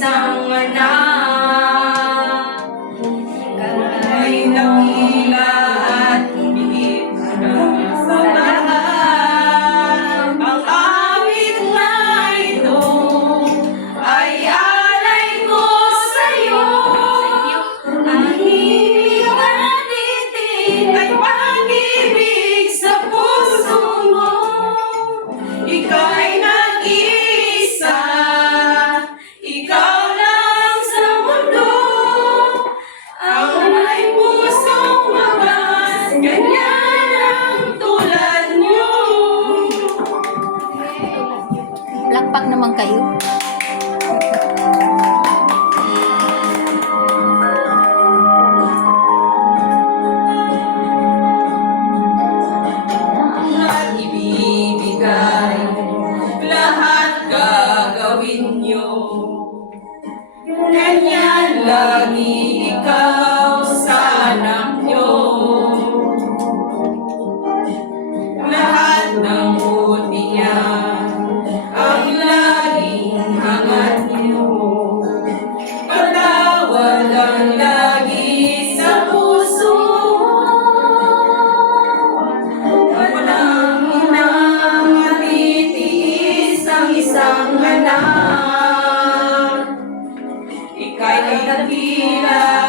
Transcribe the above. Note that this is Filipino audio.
isang anak. Ika'y dakila at higit na sa lahat. Ang awit na ito ay alay ko sa'yo. Ang ibig at itik ay pag-ibig sa puso mo. Ika'y nag-iisa, ikaw lang sa mundo. Ang may pusong wagas, ganyan ang tulad niyo. Lakpak naman kayo. At ibibigay, lahat gagawin niyo. Ganyan lagi ikaw sa anak niyo. Lahat ng buti niya ang laging hangat niyo. Patawad ang lagi sa puso. Walang inang matitiis ang isang anak. Ika'y dakila